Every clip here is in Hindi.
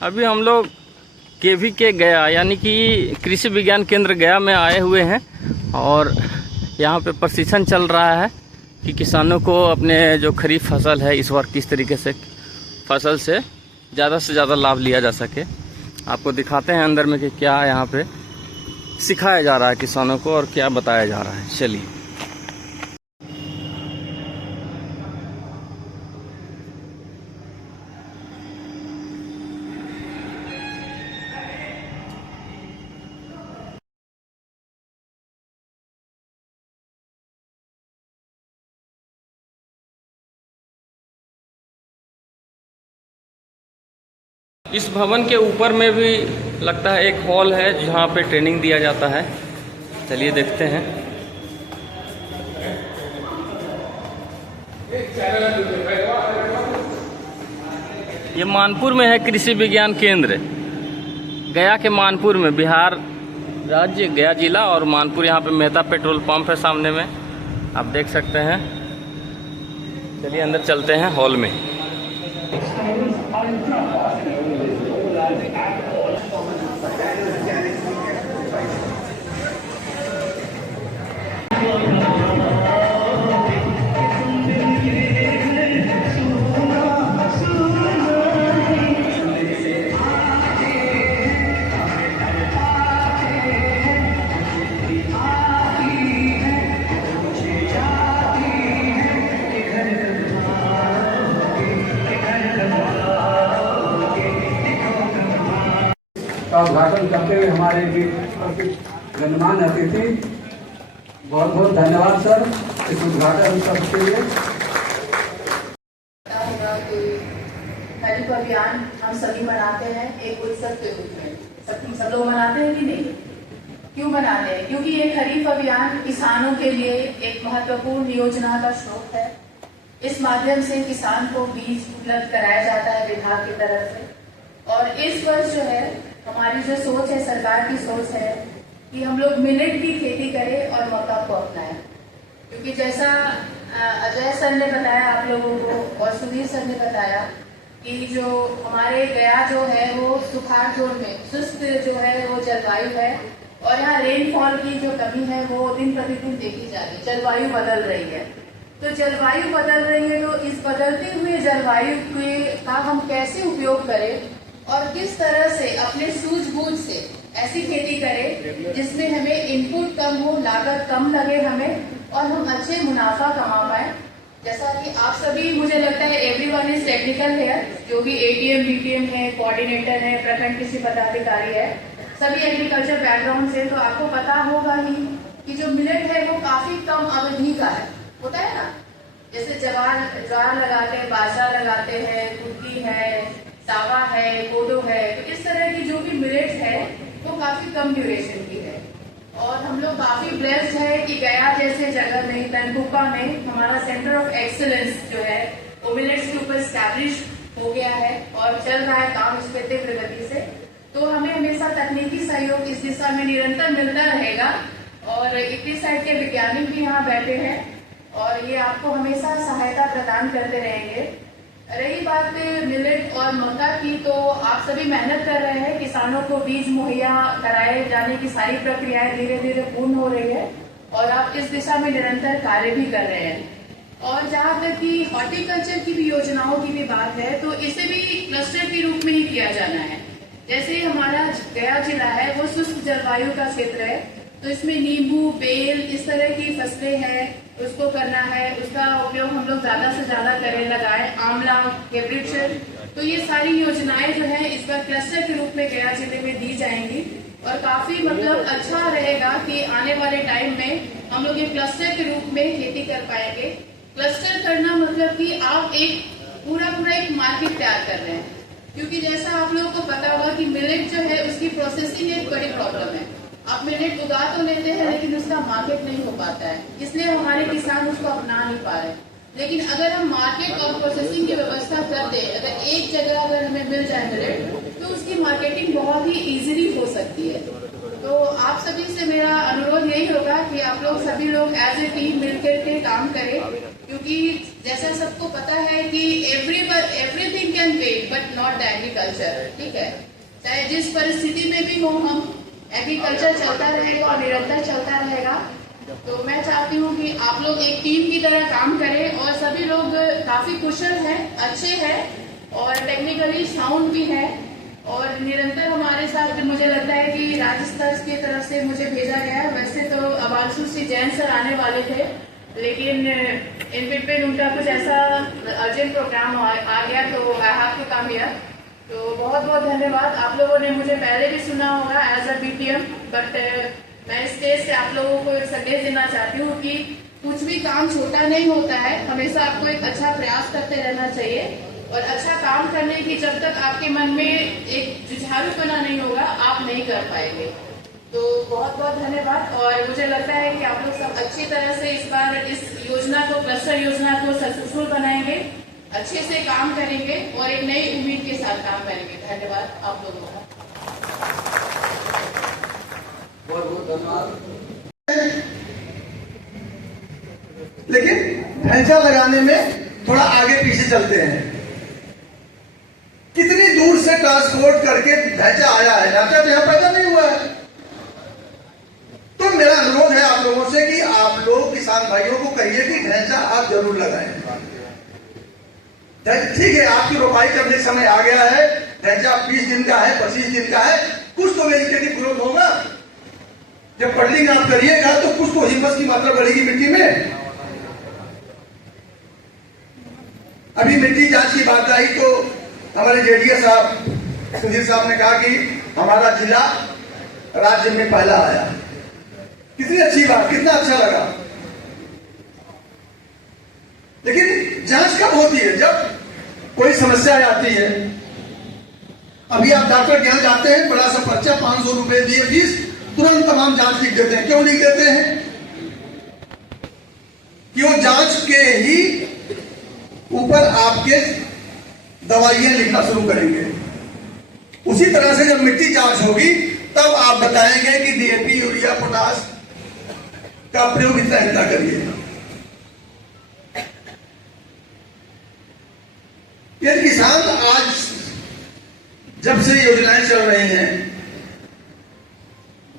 अभी हम लोग KVK गया यानी कि कृषि विज्ञान केंद्र गया में आए हुए हैं और यहाँ पे प्रशिक्षण चल रहा है कि किसानों को अपने जो खरीफ फसल है इस बार किस तरीके से फसल से ज़्यादा लाभ लिया जा सके। आपको दिखाते हैं अंदर में कि क्या यहाँ पे सिखाया जा रहा है किसानों को और क्या बताया जा रहा है। चलिए। इस भवन के ऊपर में भी लगता है एक हॉल है जहाँ पे ट्रेनिंग दिया जाता है। चलिए देखते हैं। ये मानपुर में है कृषि विज्ञान केंद्र, गया के मानपुर में, बिहार राज्य गया जिला और मानपुर। यहाँ पे मेहता पेट्रोल पंप है सामने में, आप देख सकते हैं। चलिए अंदर चलते हैं हॉल में। का उद्घाटन करते हुए हमारे गणमान्य अतिथि, बहुत बहुत धन्यवाद सर इस उद्घाटन के लिए। खरीफ अभियान हम सभी मनाते हैं एक उत्सव के रूप में। सब लोग मनाते हैं कि नहीं? क्यों मनाते हैं? क्योंकि ये खरीफ अभियान किसानों के लिए एक महत्वपूर्ण योजना का स्रोत है। इस माध्यम से किसान को बीज उपलब्ध कराया जाता है विभाग की तरफ से। और इस वर्ष जो है हमारी जो सोच है, सरकार की सोच है कि हम लोग मिलेट की खेती करें और मक्का को अपनाएं। क्योंकि जैसा अजय सर ने बताया आप लोगों को और सुधीर सर ने बताया कि जो हमारे गया जो है वो सुखाड़ जोन में शुष्क जो है वो जलवायु है और यहाँ रेनफॉल की जो कमी है वो दिन प्रतिदिन देखी जा रही है। जलवायु बदल रही है, तो जलवायु बदल रही है, तो इस बदलते हुए जलवायु का हम कैसे उपयोग करें और किस तरह से अपने सूझबूझ से ऐसी खेती करें जिसमें हमें इनपुट कम हो, लागत कम लगे हमें और हम अच्छे मुनाफा कमा पाए। जैसा कि आप सभी, मुझे लगता है एवरीवन इज टेक्निकल है, जो भी ATM BTM है, कोऑर्डिनेटर है, प्रखंड कृषि पदाधिकारी है, सभी एग्रीकल्चर बैकग्राउंड से, तो आपको पता होगा ही कि जो मिलेट है वो काफी कम अवधि का है, होता है ना। जैसे ज्वार लगाते हैं, बाजरा लगाते हैं, कुट्टी है, सावा है, कोदो है, तो इस तरह की जो भी मिलेट है वो काफी कम ड्यूरेशन की है। और हम लोग काफी ब्लेस्ड है कि गया जैसे जगह में, तनकुप्पा में हमारा सेंटर ऑफ एक्सीलेंस जो है वो मिलेट्स के ऊपर स्टैब्लिश हो गया है और चल रहा है काम इस पर तीव्र गति से। तो हमें हमेशा तकनीकी सहयोग इस दिशा में निरंतर मिलता रहेगा और इतनी साइड के वैज्ञानिक भी यहाँ बैठे हैं और ये आपको हमेशा सहायता प्रदान करते रहेंगे। रही बात मिलेट और मक्का की, तो आप सभी मेहनत कर रहे हैं, किसानों को बीज मुहैया कराए जाने की सारी प्रक्रियाएं धीरे धीरे पूर्ण हो रही है और आप इस दिशा में निरंतर कार्य भी कर रहे हैं। और जहाँ तक कि हॉर्टिकल्चर की भी योजनाओं की भी बात है तो इसे भी क्लस्टर के रूप में ही किया जाना है। जैसे हमारा गया जिला है वो शुष्क जलवायु का क्षेत्र है, तो इसमें नींबू, बेल, इस तरह की फसलें हैं, उसको करना है, उसका उपयोग हम लोग ज्यादा से ज्यादा करें, लगाएं, आंवला के वृक्ष। तो ये सारी योजनाएं जो है इस बार क्लस्टर के रूप में गया जिले में दी जाएंगी और काफी मतलब अच्छा रहेगा कि आने वाले टाइम में हम लोग ये क्लस्टर के रूप में खेती कर पाएंगे। क्लस्टर करना मतलब कि आप एक पूरा एक मार्केट तैयार कर रहे हैं, क्योंकि जैसा आप लोगों को पता होगा कि मिलेट जो है उसकी प्रोसेसिंग एक बड़ी प्रॉब्लम है। आप मिलेट उगा तो लेते हैं लेकिन उसका मार्केट नहीं हो पाता है, इसलिए हमारे किसान उसको अपना नहीं पा रहे। लेकिन अगर हम मार्केट और प्रोसेसिंग की व्यवस्था कर दें, अगर एक जगह अगर हमें मिल जाए मिलेट, तो उसकी मार्केटिंग बहुत ही इजीली हो सकती है। तो आप सभी से मेरा अनुरोध यही होगा कि आप लोग सभी लोग एज ए टीम मिलकर के काम करें क्योंकि जैसा सबको पता है कि everything can wait but not the agriculture, ठीक है। चाहे जिस परिस्थिति में भी हो, हम एग्रीकल्चर चलता रहेगा और निरंतर चलता रहेगा। तो मैं चाहती हूँ कि आप लोग एक टीम की तरह काम करें और सभी लोग काफी कुशल हैं, अच्छे हैं और टेक्निकली साउंड भी है और निरंतर हमारे साथ। मुझे लगता है कि राज्य स्तर की तरफ से मुझे भेजा गया है। वैसे तो अबांशु सिंह जैन सर आने वाले थे, लेकिन इन बिटवीन उनका कुछ ऐसा अर्जेंट प्रोग्राम आ गया, तो I have to come here. तो बहुत बहुत धन्यवाद। आप लोगों ने मुझे पहले भी सुना होगा एज अ बीटीएम, बट मैं स्टेज से आप लोगों को एक संदेश देना चाहती हूँ कि कुछ भी काम छोटा नहीं होता है। हमेशा आपको एक अच्छा प्रयास करते रहना चाहिए और अच्छा काम करने की जब तक आपके मन में एक जुझारूपना नहीं होगा, आप नहीं कर पाएंगे। तो बहुत बहुत धन्यवाद। और मुझे लगता है कि आप लोग सब अच्छी तरह से इस बार इस योजना को, क्लस्टर योजना को सक्सेसफुल बनाएंगे, अच्छे से काम करेंगे और एक नई उम्मीद के साथ काम करेंगे। धन्यवाद आप लोगों का। बहुत बहुत धन्यवाद। लेकिन ढांचा लगाने में थोड़ा आगे पीछे चलते हैं। कितनी दूर से ट्रांसपोर्ट करके ढांचा आया है, ढांचा तो यहां पैदा नहीं हुआ है। तो मेरा अनुरोध है आप लोगों से कि आप लोग किसान भाइयों को कहिए कि ढांचा आप जरूर लगाएं। ठीक है, आपकी रोपाई करने समय आ गया है, ढांचा 20 दिन का है, 25 दिन का है, कुछ तो वेजिटेटिव ग्रोथ होगा। जब पडलिंग आप करिएगा तो कुछ तो हिम्मत की मात्रा बढ़ेगी मिट्टी में। अभी मिट्टी जांच की बात आई तो हमारे जेडीएस साहब सुधीर साहब ने कहा कि हमारा जिला राज्य में पहला आया। कितनी अच्छी बात, कितना अच्छा लगा। लेकिन जांच कब होती है? जब कोई समस्या आती है। अभी आप डॉक्टर के यहां जाते हैं, बड़ा सा पर्चा, 500 रुपए दिए फीस, तुरंत तमाम जांच लिख देते हैं। क्यों लिख देते हैं? कि वो जांच के ही ऊपर आपके दवाइयां लिखना शुरू करेंगे। उसी तरह से जब मिट्टी जांच होगी तब आप बताएंगे कि डीएपी, यूरिया, पोटाश का प्रयोग इतना करिए। ये किसान आज जब से योजनाएं चल रही हैं,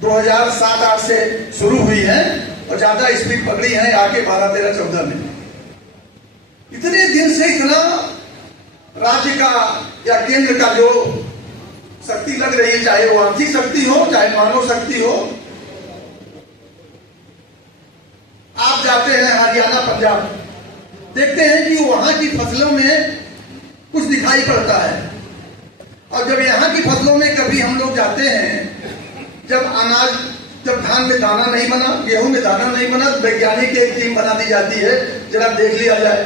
2007-8 से शुरू हुई है और ज्यादा स्पीड पकड़ी है आगे 12, 13, 14 में। इतने दिन से इतना राज्य का या केंद्र का जो शक्ति लग रही है, चाहे वो आर्थिक शक्ति हो, चाहे मानव शक्ति हो। आप जाते हैं हरियाणा, पंजाब, देखते हैं कि वहां की फसलों में कुछ दिखाई पड़ता है। और जब यहाँ की फसलों में कभी हम लोग जाते हैं, जब धान में दाना नहीं बना, गेहूं में दाना नहीं बना, तो वैज्ञानिक एक टीम बना दी जाती है, जरा देख लिया जाए।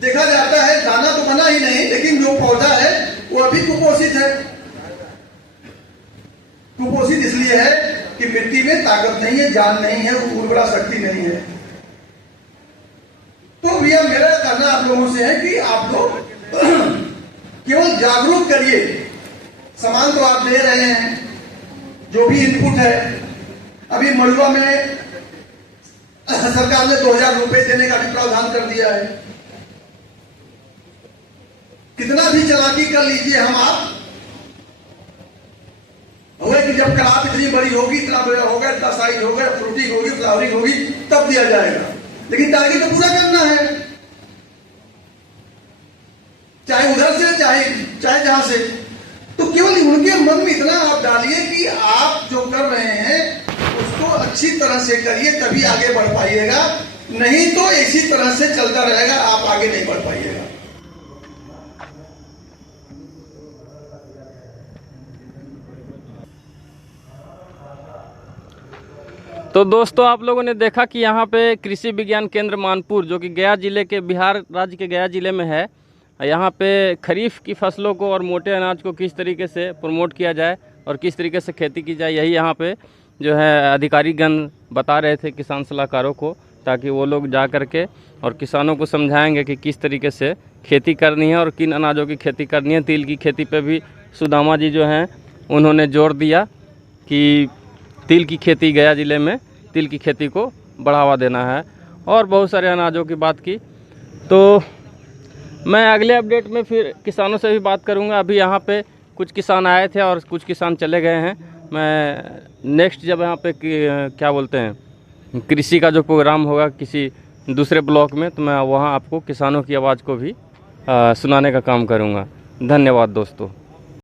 देखा जाता है दाना तो बना ही नहीं, लेकिन जो पौधा है वो अभी कुपोषित है। कुपोषित इसलिए है कि मिट्टी में ताकत नहीं है, जान नहीं है, उर्वरा शक्ति नहीं है। तो भैया मेरा कहना आप लोगों से है कि आप लोग केवल जागरूक करिए। सामान तो आप दे रहे हैं, जो भी इनपुट है। अभी मड़ुआ में सरकार ने 2000 रुपए देने का भी प्रावधान कर दिया है। कितना भी चालाकी कर लीजिए हम आप, हुए कि जब क्रॉप इतनी बड़ी होगी, इतना बड़ा होगा, इतना साइज होगा, फ्रूटिंग होगी, फ्लावरिंग होगी, तब दिया जाएगा। लेकिन टारगेट तो पूरा करना है, चाहे उधर से चाहे जहां से। तो केवल उनके मन में इतना आप डालिए कि आप जो कर रहे हैं उसको अच्छी तरह से करिए, तभी आगे बढ़ पाइएगा। नहीं तो इसी तरह से चलता रहेगा, आप आगे नहीं बढ़ पाइएगा। तो दोस्तों, आप लोगों ने देखा कि यहाँ पे कृषि विज्ञान केंद्र मानपुर, जो कि गया जिले के, बिहार राज्य के गया जिले में है, यहाँ पे खरीफ की फसलों को और मोटे अनाज को किस तरीके से प्रमोट किया जाए और किस तरीके से खेती की जाए, यही यहाँ पे जो है अधिकारीगण बता रहे थे किसान सलाहकारों को, ताकि वो लोग जा कर के और किसानों को समझाएंगे कि किस तरीके से खेती करनी है और किन अनाजों की खेती करनी है। तिल की खेती पे भी सुदामा जी जो हैं उन्होंने जोर दिया कि तिल की खेती, गया ज़िले में तिल की खेती को बढ़ावा देना है। और बहुत सारे अनाजों की बात की। तो मैं अगले अपडेट में फिर किसानों से भी बात करूंगा। अभी यहाँ पे कुछ किसान आए थे और कुछ किसान चले गए हैं। मैं नेक्स्ट जब यहाँ पे क्या बोलते हैं कृषि का जो प्रोग्राम होगा किसी दूसरे ब्लॉक में, तो मैं वहाँ आपको किसानों की आवाज़ को भी सुनाने का काम करूँगा। धन्यवाद दोस्तों।